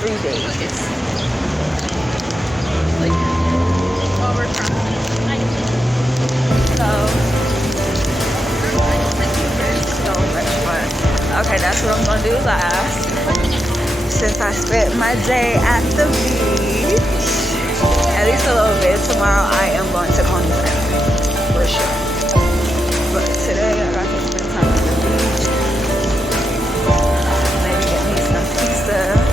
3 days. Like, so much fun. Okay, that's what I'm gonna do last. Since I spent my day at the beach, at least a little bit. Tomorrow I am going to Coney's Island for sure. But today I got to spend time at the beach. Maybe get me some pizza.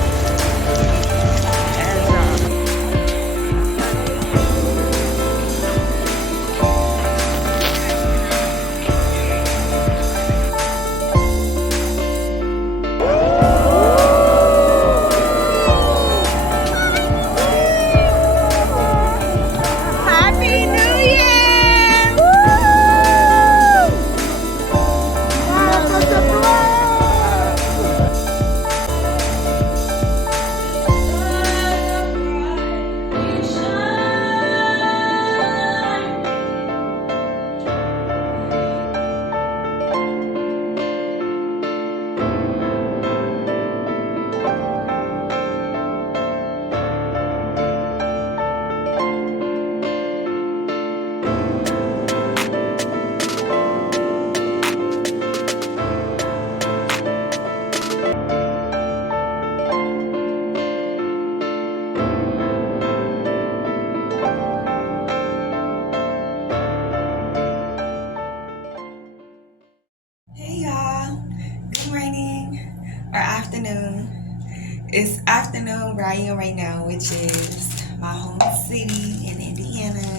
It's afternoon where I am right now, which is my home city in Indiana,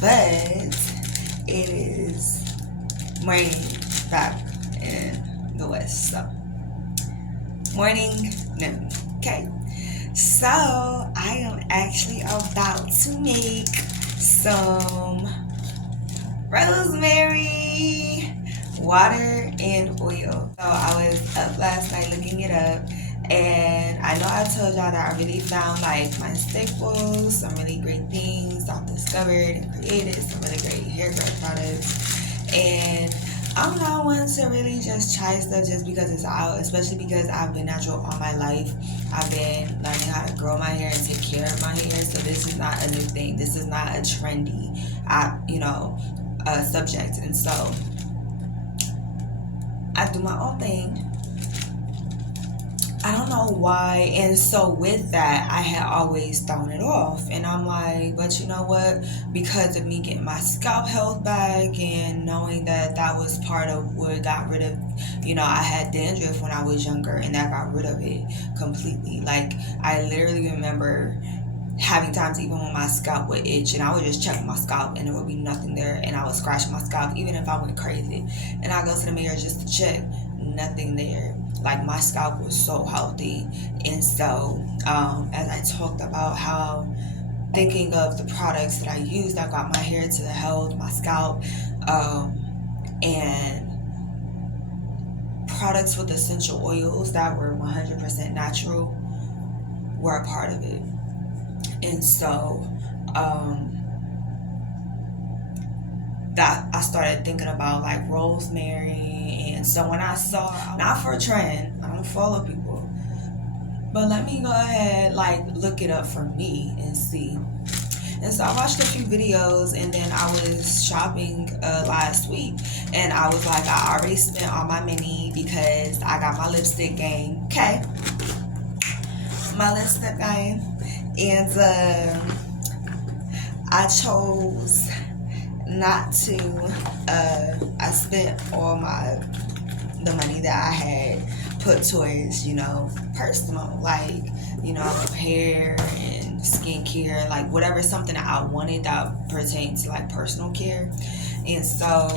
but it is morning back in the West, so morning, noon, okay? So I am actually about to make some rosemary water and oil. So I was up last night looking it up. And I know I told y'all that I really found like my staples, some really great things I've discovered and created, some really great hair growth products. And I'm not one to really just try stuff just because it's out, especially because I've been natural all my life. I've been learning how to grow my hair and take care of my hair. So this is not a new thing. This is not a trendy, subject. And so I do my own thing. I don't know why, and so with that, I had always thrown it off, and I'm like, but you know what, because of me getting my scalp health back, and knowing that that was part of what got rid of, I had dandruff when I was younger, and that got rid of it completely. Like, I literally remember having times even when my scalp would itch, and I would just check my scalp, and there would be nothing there, and I would scratch my scalp, even if I went crazy, and I go to the mirror just to check, nothing there. Like, my scalp was so healthy. And so as I talked about how thinking of the products that I used that got my hair to the health, my scalp, and products with essential oils that were 100% natural were a part of it. And so that I started thinking about like rosemary. And so when I saw, not for a trend, I don't follow people, but let me go ahead, like, look it up for me and see. And so I watched a few videos, and then I was shopping last week, and I was like, I already spent all my money because I got my lipstick game, okay? My lipstick game. And I chose not to, I spent all the money that I had put towards, personal, like, hair and skincare, like whatever, something that I wanted that pertained to like personal care. And so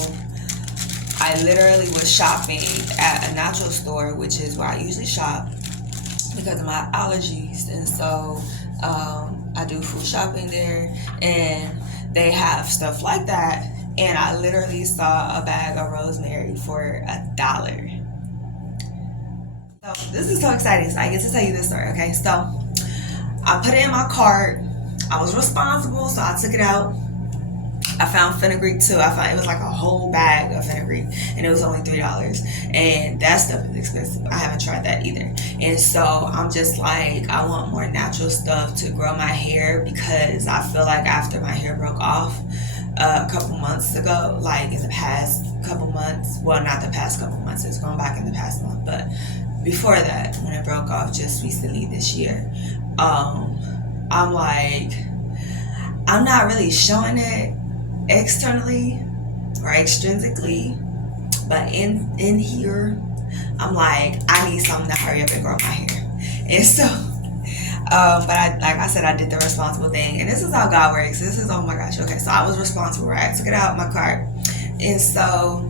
I literally was shopping at a natural store, which is where I usually shop because of my allergies. And so I do food shopping there, and they have stuff like that. And I literally saw a bag of rosemary for $1. So this is so exciting. So I get to tell you this story, okay? So I put it in my cart. I was responsible, so I took it out. I found fenugreek too. I found it was like a whole bag of fenugreek, and it was only $3. And that stuff is expensive. I haven't tried that either. And so I'm just like, I want more natural stuff to grow my hair, because I feel like after my hair broke off a couple months ago, like in the past couple months, well, not the past couple months, it's going back in the past month, but before that, when it broke off just recently this year, I'm like, I'm not really showing it externally or extrinsically, but in here, I'm like, I need something to hurry up and grow my hair. And so, but like I said, I did the responsible thing, and this is how God works. This is, oh my gosh, okay, so I was responsible, right? I took it out of my cart. And so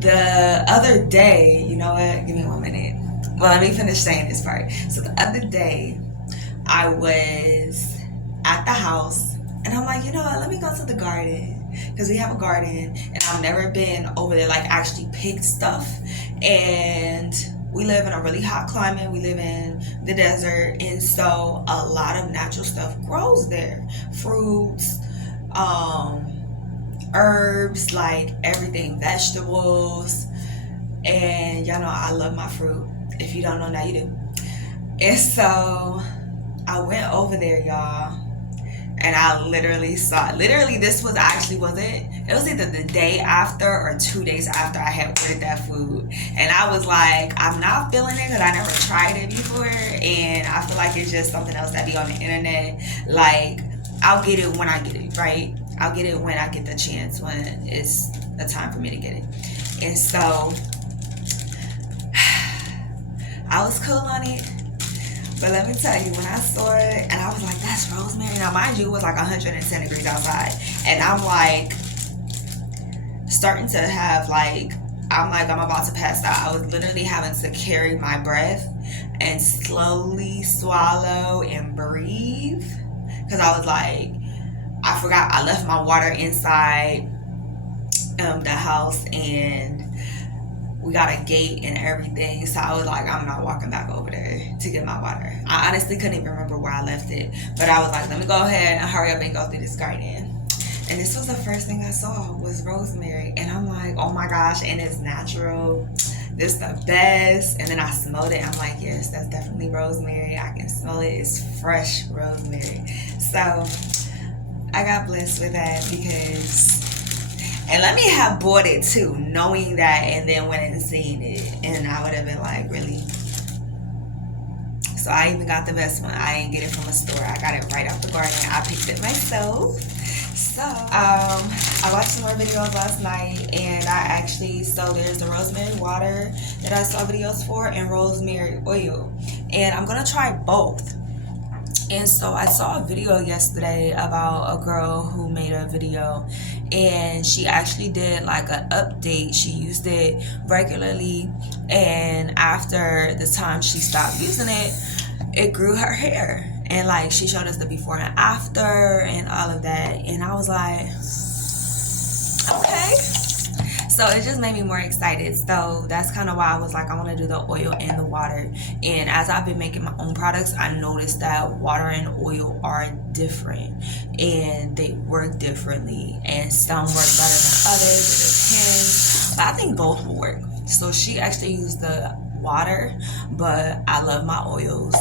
the other day, you know what, give me 1 minute. Well, let me finish saying this part. So the other day, I was at the house, and I'm like, you know what, let me go to the garden, because we have a garden, and I've never been over there, like actually picked stuff. And we live in a really hot climate. We live in the desert, and so a lot of natural stuff grows there. Fruits, herbs, like everything, vegetables. And y'all know I love my fruit. If you don't know, now you do. And so I went over there, y'all, and I literally saw, this was actually, it was either the day after or 2 days after I had ordered that food. And I was like, I'm not feeling it, because I never tried it before, and I feel like it's just something else that be on the internet. Like, I'll get it when I get it, right? I'll get it when I get the chance, when it's the time for me to get it. And so I was cool on it. But let me tell you, when I saw it, and I was like, that's rosemary. Now, mind you, it was like 110 degrees outside. And I'm like, starting to have like, I'm about to pass out. I was literally having to carry my breath and slowly swallow and breathe. Because I was like, I forgot I left my water inside the house, and we got a gate and everything. So I was like, I'm not walking back over there to get my water. I honestly couldn't even remember where I left it. But I was like, let me go ahead and hurry up and go through this garden. And this was the first thing I saw was rosemary. And I'm like, oh my gosh, and it's natural. This is the best. And then I smelled it. I'm like, yes, that's definitely rosemary. I can smell it. It's fresh rosemary. So I got blessed with that, because, and let me have bought it too, knowing that, and then went and seen it, and I would have been like, really? So I even got the best one. I didn't get it from a store. I got it right off the garden. I picked it myself. So I watched some more videos last night, and I actually, so there's the rosemary water that I saw videos for, and rosemary oil, and I'm gonna try both. And so I saw a video yesterday about a girl who made a video, and she actually did like an update. She used it regularly, and after the time she stopped using it, it grew her hair. And like, she showed us the before and after and all of that, and I was like, okay. So it just made me more excited. So that's kind of why I was like, I want to do the oil and the water. And as I've been making my own products, I noticed that water and oil are different, and they work differently, and some work better than others. It depends, but I think both will work. So she actually used the water, but I love my oils,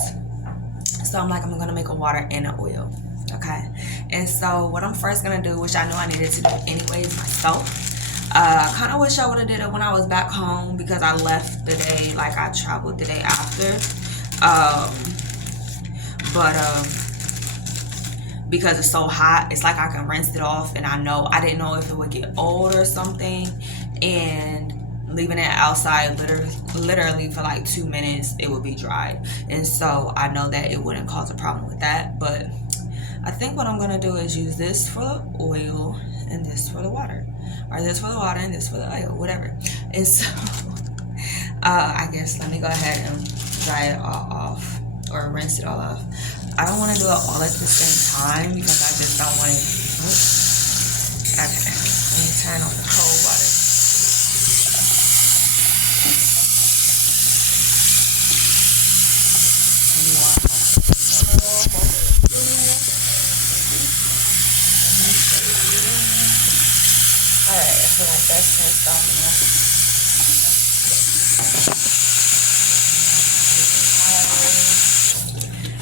so I'm like, I'm gonna make a water and an oil. Okay. And so what I'm first gonna do, which I know I needed to do anyways myself, I kind of wish I would have did it when I was back home, because I left the day, like I traveled the day after, because it's so hot, it's like I can rinse it off, and I didn't know if it would get old or something, and leaving it outside literally for like 2 minutes, it would be dry. And so I know that it wouldn't cause a problem with that. But I think what I'm gonna do is use this for the oil and this for the water, or this for the water and this for the oil, whatever. And so I guess let me go ahead and dry it all off, or rinse it all off. I don't want to do it all at the same time, because I just don't want it. Okay, let me turn on the cold water. feel like that's gonna stop enough.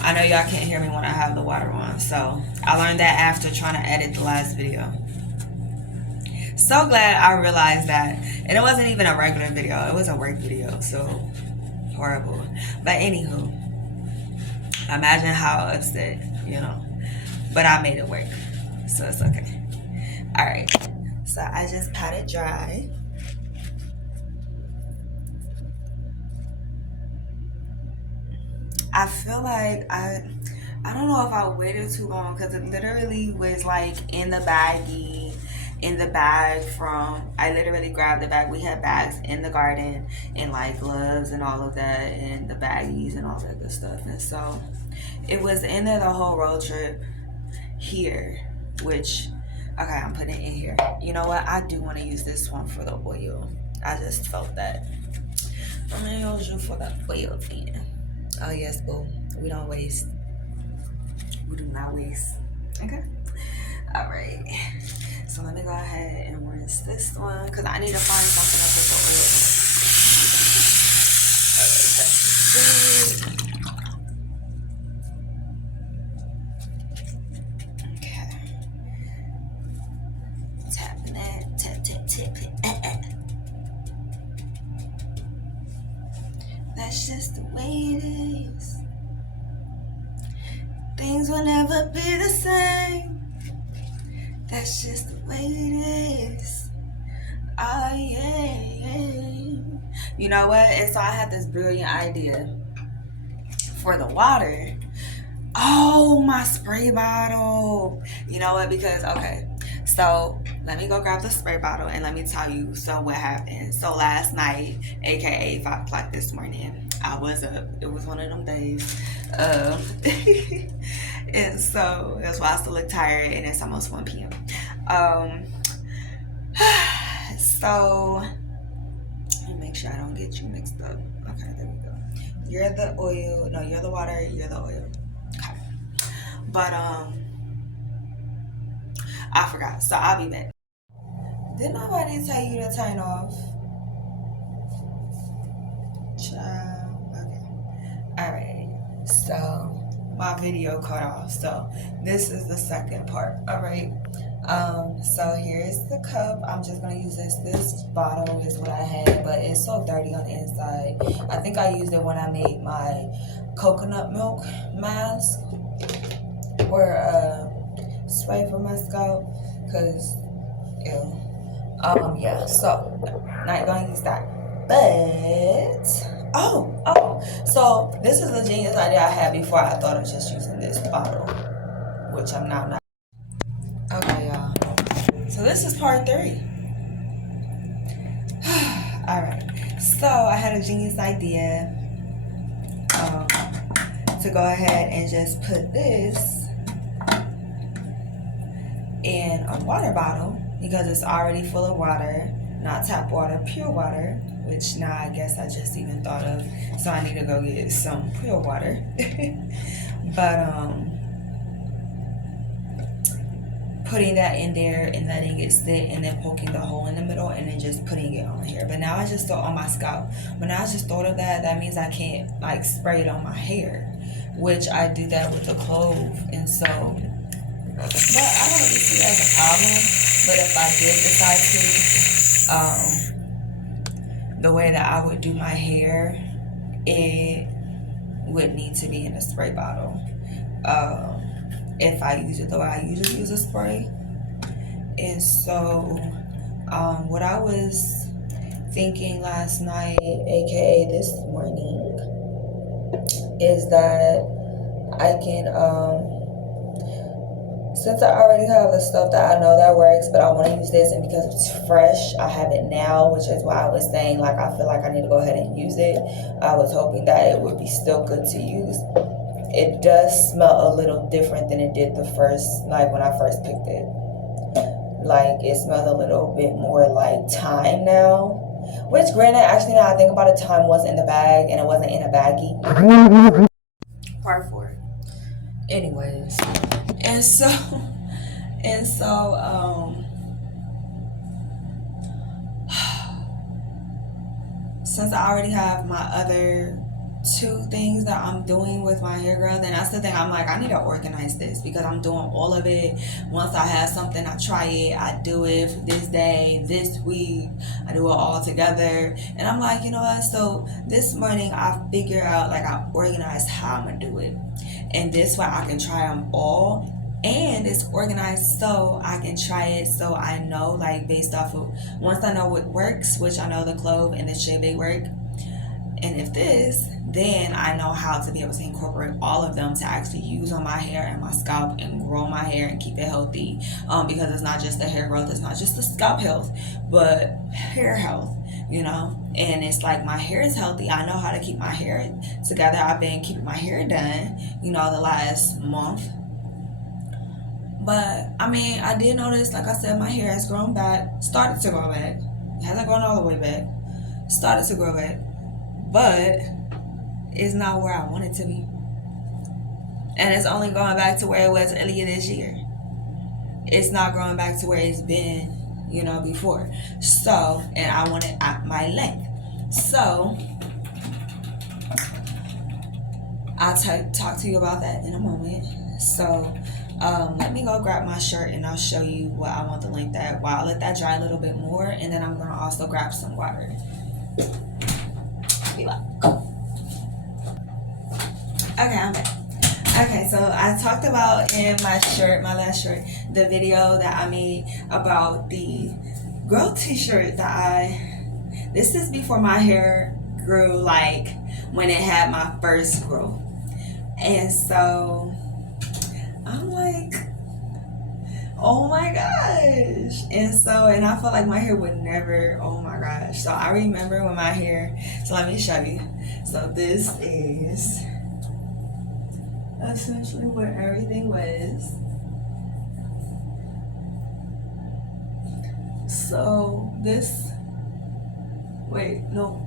I know y'all can't hear me when I have the water on, so I learned that after trying to edit the last video. So glad I realized that. And it wasn't even a regular video, it was a work video, so horrible. But anywho, imagine how upset, you know. But I made it work, so it's okay. Alright, so I just pat it dry. I feel like I don't know if I waited too long because it literally was like in the baggie, in the bag from, I literally grabbed the bag. We had bags in the garden and like gloves and all of that and the baggies and all that good stuff. And so it was in there the whole road trip here, which, okay, I'm putting it in here. You know what? I do want to use this one for the oil. I just felt that. I'm going to use you for the oil then. Oh, yes, boo. We don't waste. We do not waste. Okay. All right. So let me go ahead and rinse this one because I need to find something else with the oil. Okay. Tapping it. Tap, tap, tap it. That's just the way it is. Things will never be the same. That's just the way it is. Oh, yeah. You know what? And so I had this brilliant idea for the water. Oh, my spray bottle. You know what? Because, okay. So let me go grab the spray bottle and let me tell you what happened. So last night, aka 5 o'clock this morning, I was up. It was one of them days. And so that's why I still look tired and it's almost 1 p.m. So let me make sure I don't get you mixed up. Okay, there we go. You're the oil. No, you're the water. You're the oil. Okay. But I forgot. So I'll be back. Did nobody tell you to turn off? Child. Okay. Alright. So my video cut off. So this is the second part. Alright. So here's the cup. I'm just gonna use this. This bottle is what I had, but it's so dirty on the inside. I think I used it when I made my coconut milk mask or spray for my scalp, cause ew. Yeah, so not gonna use that. But so this is a genius idea I had before. I thought of just using this bottle, which I'm now not. Okay, y'all. So this is part 3. Alright. So I had a genius idea to go ahead and just put this in a water bottle because it's already full of water, not tap water, pure water, which now I guess I just even thought of, so I need to go get some pure water. But putting that in there and letting it sit and then poking the hole in the middle and then just putting it on here. But now I just thought on my scalp. When I just thought of that, that means I can't like spray it on my hair, which I do that with the clove. And so, but I don't really see that as a problem. But if I did decide to, the way that I would do my hair, it would need to be in a spray bottle. If I use it the way I usually use a spray. And so what I was thinking last night, aka this morning, is that I can since I already have the stuff that I know that works, but I want to use this, and because it's fresh, I have it now, which is why I was saying like I feel like I need to go ahead and use it. I was hoping that it would be still good to use. It does smell a little different than it did the first, like when I first picked it. Like it smells a little bit more like thyme now. Which granted, actually now I think about it, thyme was in the bag and it wasn't in a baggie. Part 4. Anyways. And so since I already have my other two things that I'm doing with my hair growth, and that's the thing, I'm like, I need to organize this because I'm doing all of it. Once I have something, I try it, I do it for this day, this week, I do it all together. And I'm like, you know what, so this morning I figure out, like, I organized how I'm gonna do it, and this way I can try them all, and it's organized so I can try it, so I know, like, based off of, once I know what works, which I know the Clove and the Chebe work, and if this, then I know how to be able to incorporate all of them to actually use on my hair and my scalp and grow my hair and keep it healthy. Because it's not just the hair growth, it's not just the scalp health, but hair health, you know. And it's like, my hair is healthy, I know how to keep my hair together. I've been keeping my hair done, you know, the last month. But I mean, I did notice, like I said, my hair has grown back, started to grow back. It hasn't grown all the way back, started to grow back, but it's not where I want it to be. And it's only going back to where it was earlier this year. It's not going back to where it's been, you know, before. So, and I want it at my length. So, I'll talk to you about that in a moment. So, let me go grab my shirt and I'll show you what I want the length at. While I let that dry a little bit more, and then I'm going to also grab some water. Be back. Okay, I'm back. Okay, so I talked about in my last shirt, the video that I made about the growth t-shirt that this is before my hair grew, like when it had my first growth. And so I'm like, oh my gosh. And I felt like my hair would never, oh my gosh. So I remember when my hair, so let me show you. So this is essentially where everything was. So this, wait, no.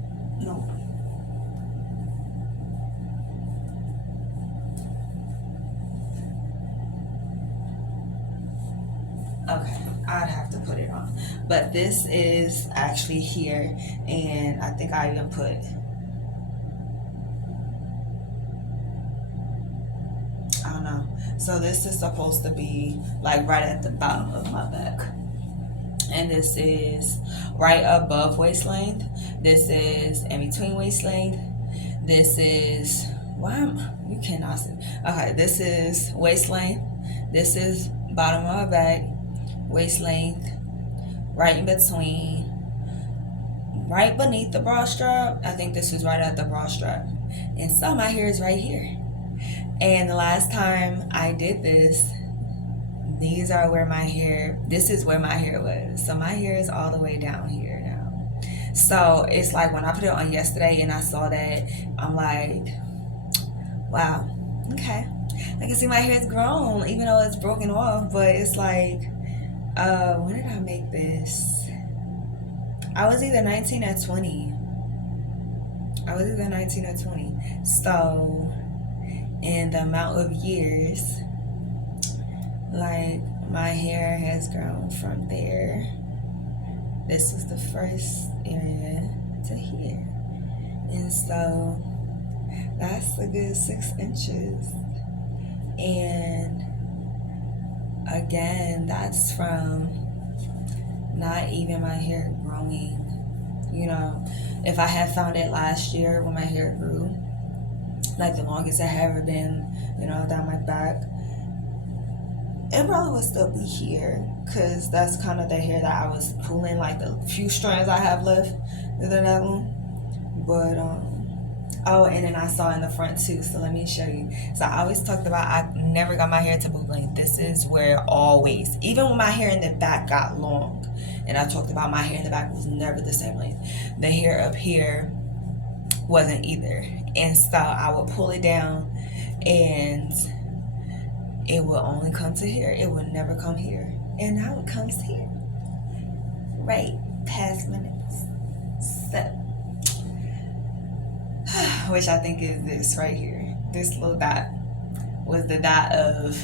Okay, I'd have to put it on. But this is actually here, and I think I even put, I don't know. So this is supposed to be like right at the bottom of my back. And this is right above waist length. This is in between waist length. This is, you cannot see. Okay, this is waist length. This is bottom of my back, waist length, right in between, right beneath the bra strap. I think this is right at the bra strap. And so my hair is right here. And the last time I did this, these are where my hair, this is where my hair was. So my hair is all the way down here now. So it's like when I put it on yesterday and I saw that, I'm like, wow, okay. I can see my hair's grown, even though it's broken off, but it's like, when did I make this? I was either 19 or 20. So, in the amount of years, like, my hair has grown from there. This was the first area to here. And so, that's a good 6 inches. And again, that's from not even my hair growing. You know, if I had found it last year when my hair grew, like the longest it had ever been, you know, down my back, it probably would still be here, because that's kind of the hair that I was pulling, like the few strands I have left of that one. But oh, and then I saw in the front too, so let me show you. So I always talked about, I never got my hair to boot length. This is where always, even when my hair in the back got long, and I talked about my hair in the back was never the same length, the hair up here wasn't either. And so I would pull it down and it will only come to here. It would never come here. And now it comes here, right past my nipples. So, which I think is this right here. This little dot was the dot of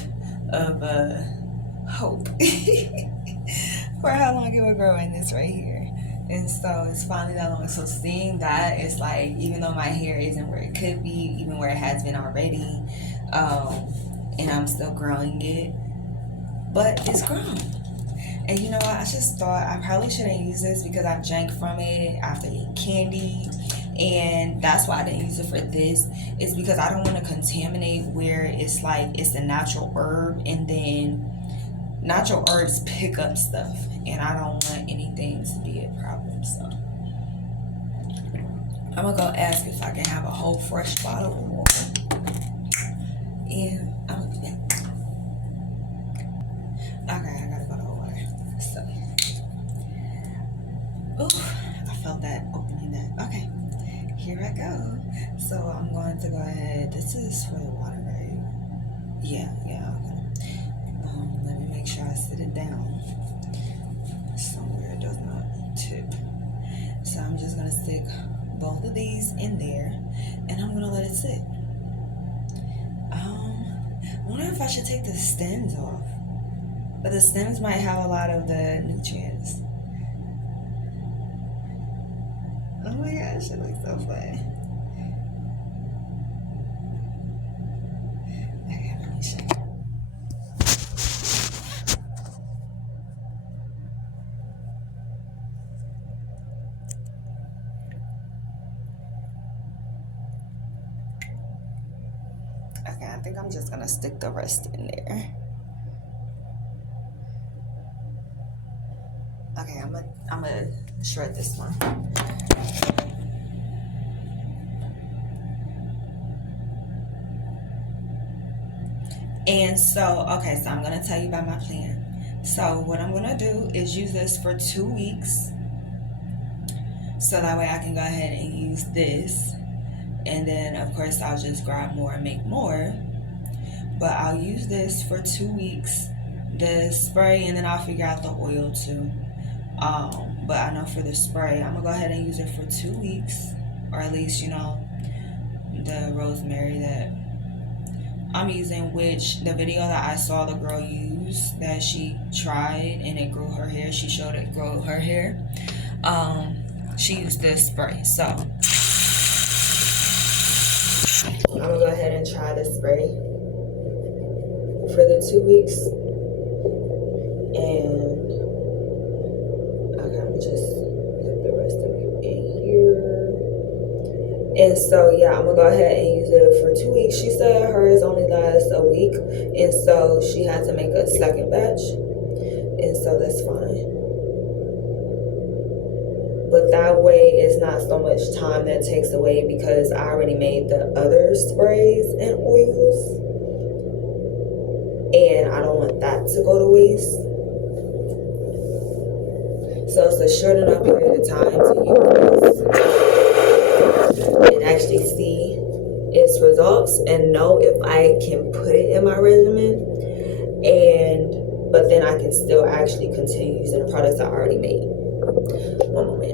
hope for how long it would grow in this right here. And so it's finally that long. So seeing that, it's like, even though my hair isn't where it could be, even where it has been already, and I'm still growing it, but it's grown. And you know what? I just thought I probably shouldn't use this because I drank from it after eating candy. And that's why I didn't use it for this. It's because I don't want to contaminate where it's like it's a natural herb, and then natural herbs pick up stuff, and I don't want anything to be a problem. So I'm gonna go ask if I can have a whole fresh bottle of water, and I'm gonna do that. Okay, I got a bottle of water. So, ooh, I felt that opening that. Okay, here I go. So I'm going to go ahead. This is for the water, right? Yeah. Okay. Let me make sure I sit it down somewhere it does not tip. So I'm just gonna stick both of these in there, and I'm gonna let it sit. I wonder if I should take the stems off, but the stems might have a lot of the nutrients. Oh my gosh, it looks so fun. Okay, let me show you. Okay, I think I'm just gonna stick the rest in there. Okay, I'm gonna shred this one. And so, okay, so I'm gonna tell you about my plan. So what I'm gonna do is use this for 2 weeks, so that way I can go ahead and use this, and then of course I'll just grab more and make more. But I'll use this for 2 weeks, the spray, and then I'll figure out the oil too. But I know for the spray, I'm gonna go ahead and use it for 2 weeks, or at least, you know, the rosemary that I'm using, which the video that I saw the girl use, that she tried and it grew her hair, she showed it grow her hair. She used this spray. So I'm gonna go ahead and try this spray for the 2 weeks. And okay, I'm just put the rest of it in here. And so yeah, I'm gonna go ahead and use it for 2 weeks. She said hers only lasts a week, and so she had to make a second batch, and so that's fine. But that way it's not so much time that takes away, because I already made the other sprays and oils, and I don't want that to go to waste. So it's a short enough period of time to use this and actually see its results and know if I can put it in my regimen, but then I can still actually continue using the products I already made. One moment.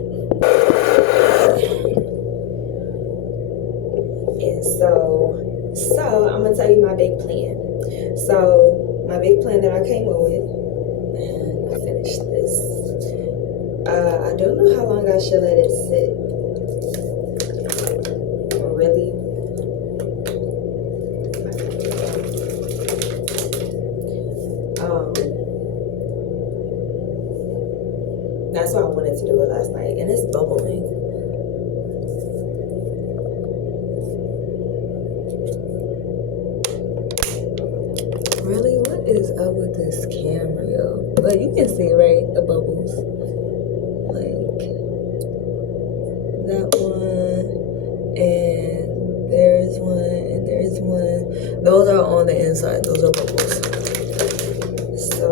And so I'm gonna tell you my big plan. So my big plan that I came up with, and I finished this. I don't know how long I should let it sit. Really. That's why I wanted to do it last night, and it's bubbling. Really, what is up with this camera, yo? But you can see, right, the bubbles. Like that one, and there's one, and there's one. Those are on the inside. Those are bubbles. So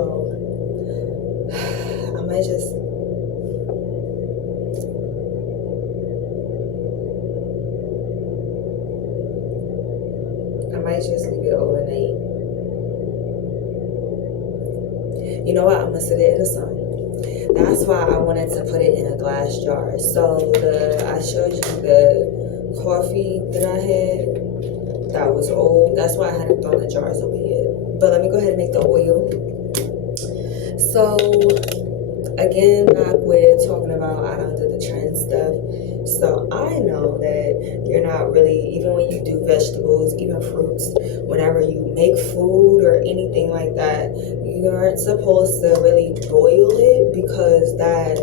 I might just. Just leave it overnight. You know what? I'm gonna sit it in the sun. That's why I wanted to put it in a glass jar. So I showed you the coffee that I had that was old. That's why I hadn't thrown the jars away yet. But let me go ahead and make the oil. So again, back with talking about I don't do the trend stuff. So I know that you're not really, even when you do vegetables, even fruits, whenever you make food or anything like that, you aren't supposed to really boil it, because that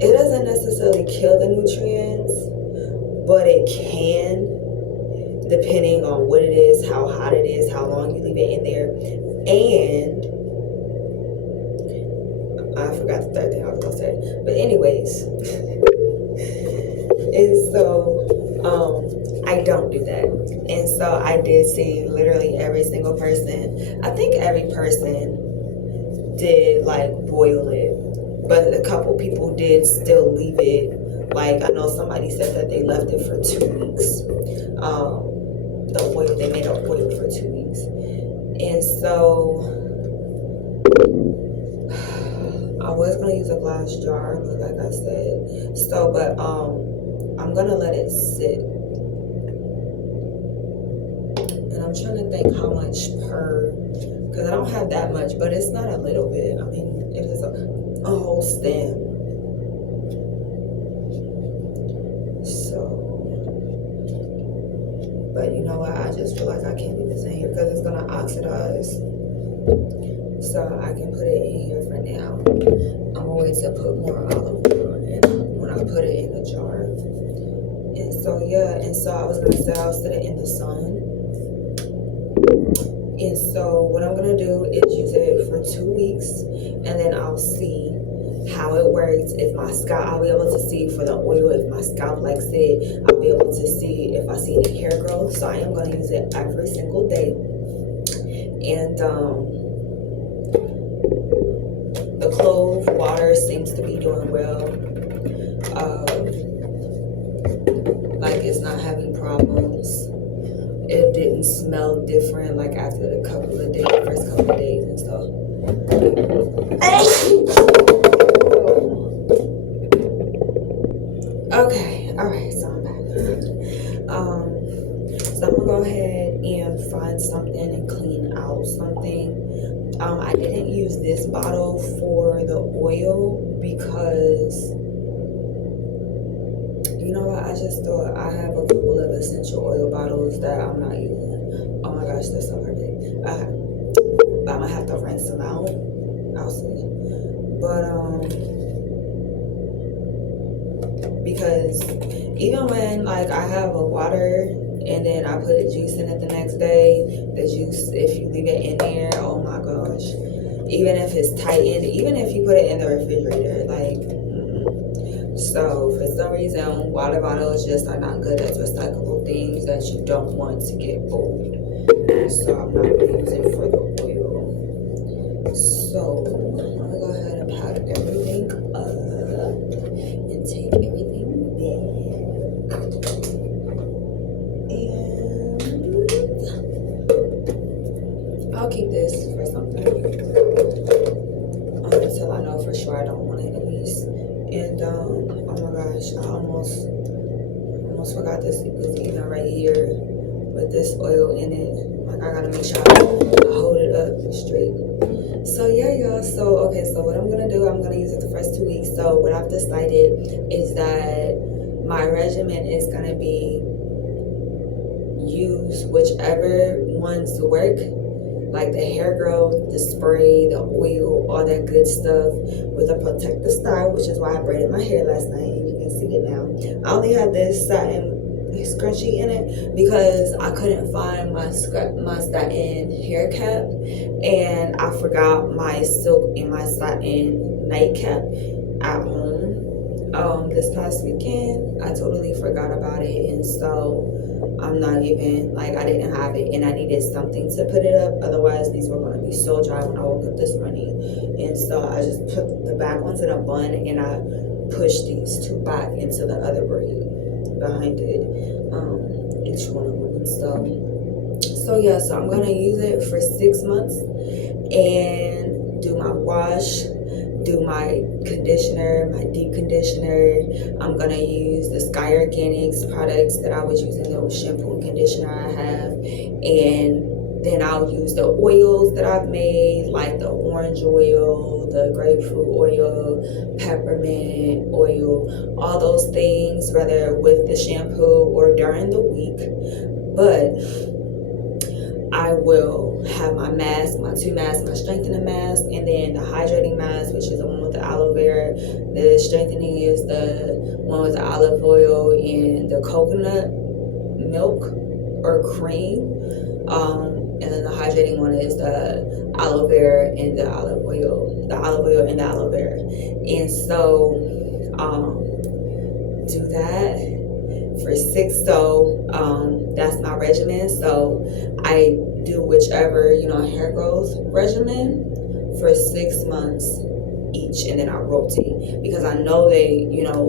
it doesn't necessarily kill the nutrients, but it can, depending on what it is, how hot it is, how long you leave it in there. And I forgot the third thing I was gonna say. But anyways, and so I don't do that. And so I did see literally every single person. I think every person did like boil it, but a couple people did still leave it. Like I know somebody said that they left it for 2 weeks. The oil, they made up oil for 2 weeks. And so I was gonna use a glass jar, but like I said, so but I'm gonna let it sit. And I'm trying to think how much per, because I don't have that much, but it's not a little bit. I mean, it is a whole stem. So, but you know what? I just feel like I can't leave this in here because it's gonna oxidize. So I can put it in here for now. I'm gonna wait to put more olive oil in when I put it in the jar. And so yeah, and so I was gonna say I'll set it in the sun. And so what I'm gonna do is use it for 2 weeks, and then I'll see how it works. If my scalp, I'll be able to see for the oil if my scalp likes it. I'll be able to see if I see any hair growth. So I am gonna use it every single day. And the clove water seems to be doing well. Like it's not having problems. It didn't smell different like after the first couple of days and stuff. Okay, alright, so I'm back. So I'm gonna go ahead and find something and clean out something. I didn't use this bottle for the oil because, you know what, I just thought I have a couple of essential oil bottles that I'm not using. Oh my gosh, that's so perfect. But I'm gonna have to rinse them out. I'll see. But because even when like I have a water and then I put a juice in it the next day, the juice, if you leave it in there, oh my gosh, even if it's tightened, even if you put it in the refrigerator, like so for some reason water bottles just are not good as recyclable things that you don't want to get old. So I'm not going to use it for the oil. So I'm going to go ahead and pack everything up and take everything back. And I'll keep this for something until I know for sure I don't want it at least. And oh my gosh, I almost forgot this is even right here with this oil in it. Like I gotta make sure I hold it up straight. So yeah, y'all. So okay, so what I'm gonna do, I'm gonna use it the first 2 weeks. So what I've decided is that my regimen is gonna be use whichever ones work, like the hair growth, the spray, the oil, all that good stuff with a protective style, which is why I braided my hair last night, and you can see it now. I only had this satin scrunchie in it because I couldn't find my satin hair cap, and I forgot my silk and my satin nightcap at home this past weekend. I totally forgot about it, and so I'm not even, like, I didn't have it, and I needed something to put it up, otherwise these were going to be so dry when I woke up this morning. And so I just put the back ones in a bun, and I pushed these two back into the other braid behind it, each one of them. So yeah, so I'm gonna use it for 6 months and do my wash, do my conditioner, my deep conditioner. I'm gonna use the Sky Organics products that I was using, the shampoo and conditioner I have, and Then I'll use the oils that I've made, like the orange oil, the grapefruit oil, peppermint oil, all those things, whether with the shampoo or during the week. But I will have my mask, my 2 masks, my strengthening mask, and then the hydrating mask, which is the one with the aloe vera. The strengthening is the one with the olive oil and the coconut milk or cream. And then the hydrating one is the aloe vera and the olive oil, and the aloe vera. And so, do that for 6. So, that's my regimen. So I do whichever, hair growth regimen for 6 months each, and then I rotate because I know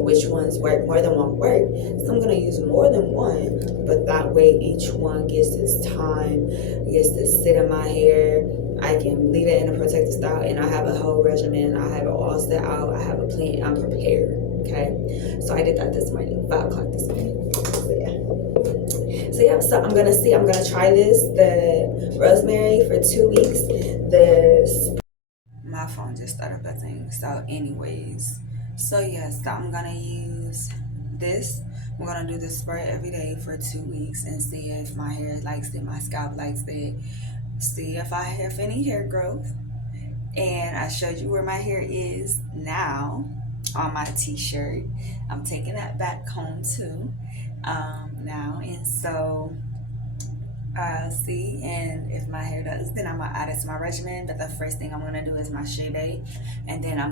which ones work. More than one work, so I'm gonna use more than one, but that way each one gets its time, gets to sit in my hair. I can leave it in a protective style, and I have a whole regimen. I have it all set out. I have a plan. I'm prepared. Okay, so I did that this morning, 5 o'clock this morning. So I'm gonna try this, the rosemary, for 2 weeks. My phone just started buzzing. So anyways, so I'm gonna use this. I'm gonna do the spray every day for 2 weeks and see if my hair likes it, my scalp likes it, see if I have any hair growth. And I showed you where my hair is now on my t-shirt. I'm taking that back home too now, and so see, and if my hair does, then I'm gonna add it to my regimen. But the first thing I'm gonna do is my Chebe, and then I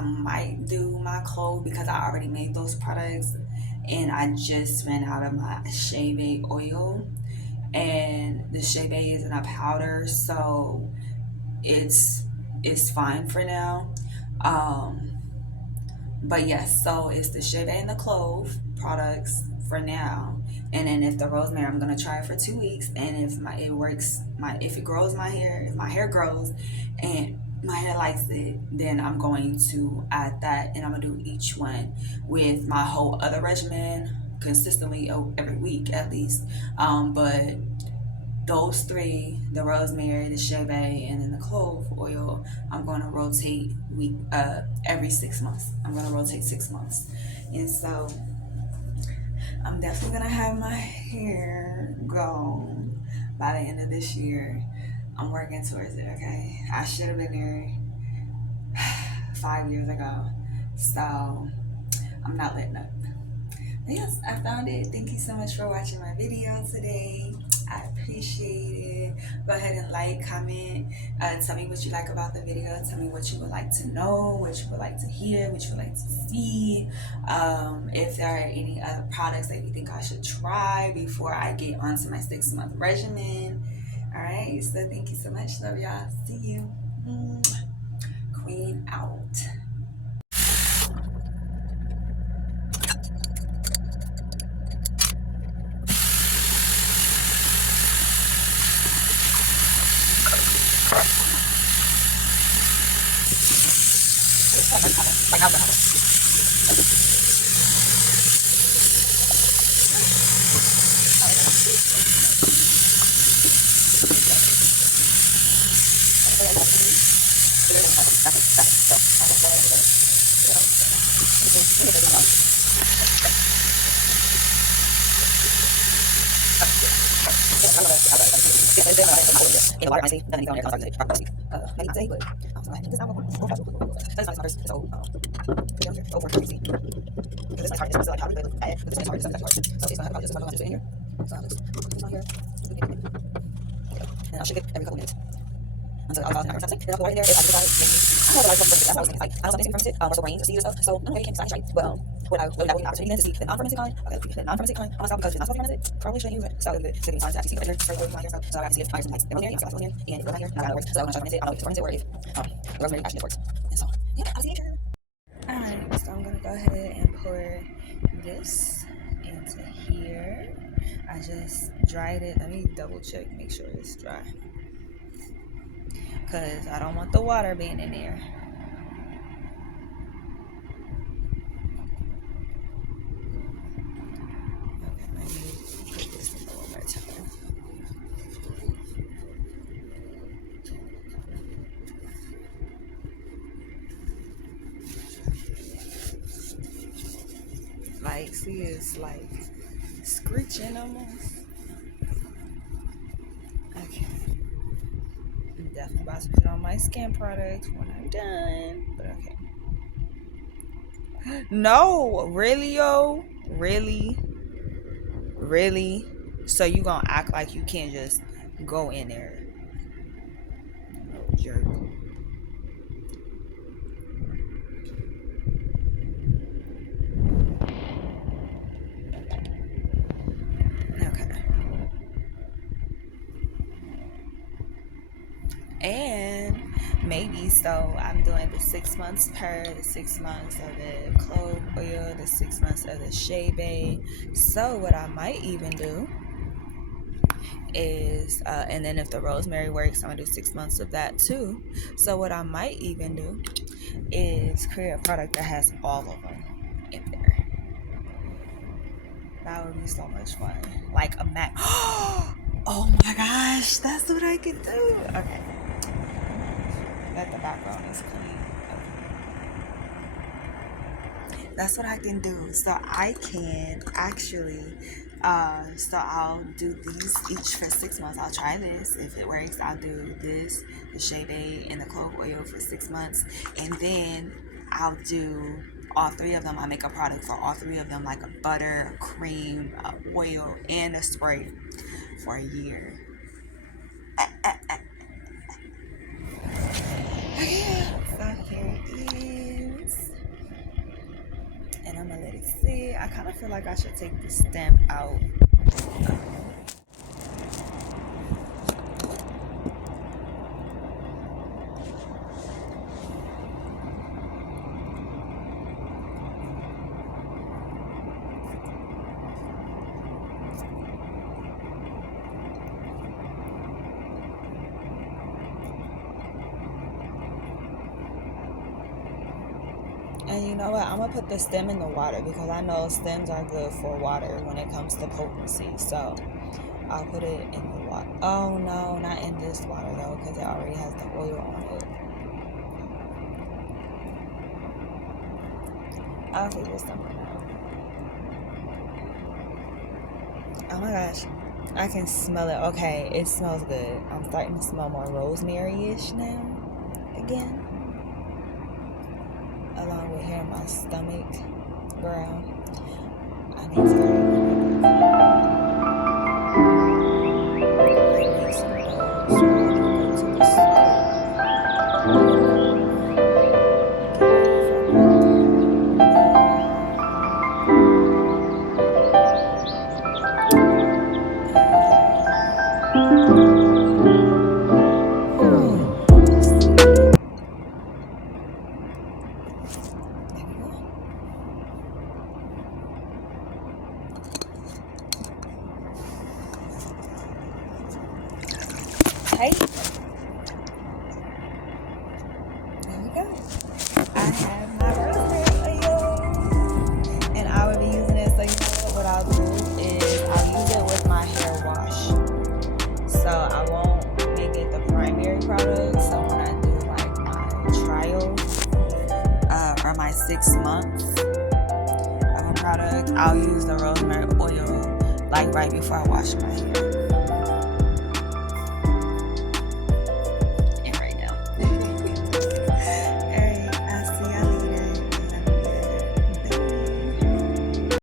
might do my Clove, because I already made those products, and I just ran out of my Chebe oil, and the Chebe is in a powder, so it's fine for now. But yes, so it's the Chebe and the Clove products for now. And then if the rosemary, I'm gonna try it for 2 weeks, and if it works, if it grows my hair, if my hair grows and my hair likes it, then I'm going to add that, and I'm gonna do each one with my whole other regimen consistently every week at least. But those 3, the rosemary, the Chebe, and then the clove oil, I'm going to rotate every 6 months. I'm going to rotate 6 months. And so I'm definitely going to have my hair gone by the end of this year. I'm working towards it, okay? I should have been there 5 years ago. So I'm not letting up. But yes, I found it. Thank you so much for watching my video today. I appreciate it. Go ahead and like, comment, tell me what you like about the video. Tell me what you would like to know, what you would like to hear, what you would like to see. If there are any other products that you think I should try before I get onto my 6-month regimen. All right, so thank you so much. Love y'all. See you. Queen out. In the water, I see nothing on there. Maybe today, but this I'm going to that's not first. So, over easy. Because this one's hard. This one's like hard, but this one's hard. This one's hard. So, it's not about just in here. So, I'll just put this on here. And I'll shake it every couple minutes. Until I'll or something. And I'll put water in there. If I decide, I don't know what I was that's what I was thinking. Like, I don't know something from it, or so rain, or seed or stuff. So, I don't know if you can decide, but would I get an opportunity then to see the non-fermented kind? Okay, the non-fermented kind on myself, because if it's not supposed to be fermented, probably shouldn't use it. So, it's good. So, time to actually see what spray oil in my hair. So, I got to see if my hair likes the rosemary, and so I rosemary, and it was my hair, and I got it works. So, I'm going to try to ferment it. I don't know if it's fermented or if the rosemary actually works. And so, yeah, I'll see you later. Alright, so I'm going to go ahead and pour this into here. I just dried it. Let me double check, make sure it's dry, because I don't want the water being in there. Okay, let me put this in one more time. like, see, it's like screeching almost. Okay. I'm definitely about to put on my skin product when I'm done. But okay. No, really, yo? Really? Really? So you gonna act like you can't just go in there? Oh, jerk. Okay. And maybe so I'm doing the 6 months the 6 months of the clove oil, the 6 months of the Chebe. So what I might even do is and then if the rosemary works, I'm gonna do 6 months of that too. So what I might even do is create a product that has all of them in there. That would be so much fun, like a Mac. Oh my gosh, that's what I could do. Okay, that the background is clean. Okay. That's what I can do. So I can actually so I'll do these each for 6 months. I'll try this. If it works, I'll do this, the Chebe and the clove oil for 6 months. And then I'll do all three of them. I make a product for all three of them, like a butter, a cream, a oil, and a spray for a year. Okay, so here it is. And I'm gonna let it sit. I kind of feel like I should take the stem out. And you know what? I'm going to put the stem in the water because I know stems are good for water when it comes to potency. So I'll put it in the water. Oh, no, not in this water, though, because it already has the oil on it. I'll take this stem out. Oh, my gosh. I can smell it. Okay, it smells good. I'm starting to smell more rosemary-ish now again. Along with here in my stomach, girl. I need to make some of those. So I can go to the store. Hey, there we go. I have my rosemary oil, and I will be using it. So you know what I'll do is I'll use it with my hair wash. So I won't make it the primary product. So when I do like my trial for my 6 months of a product, I'll use the rosemary oil like right before I wash my hair.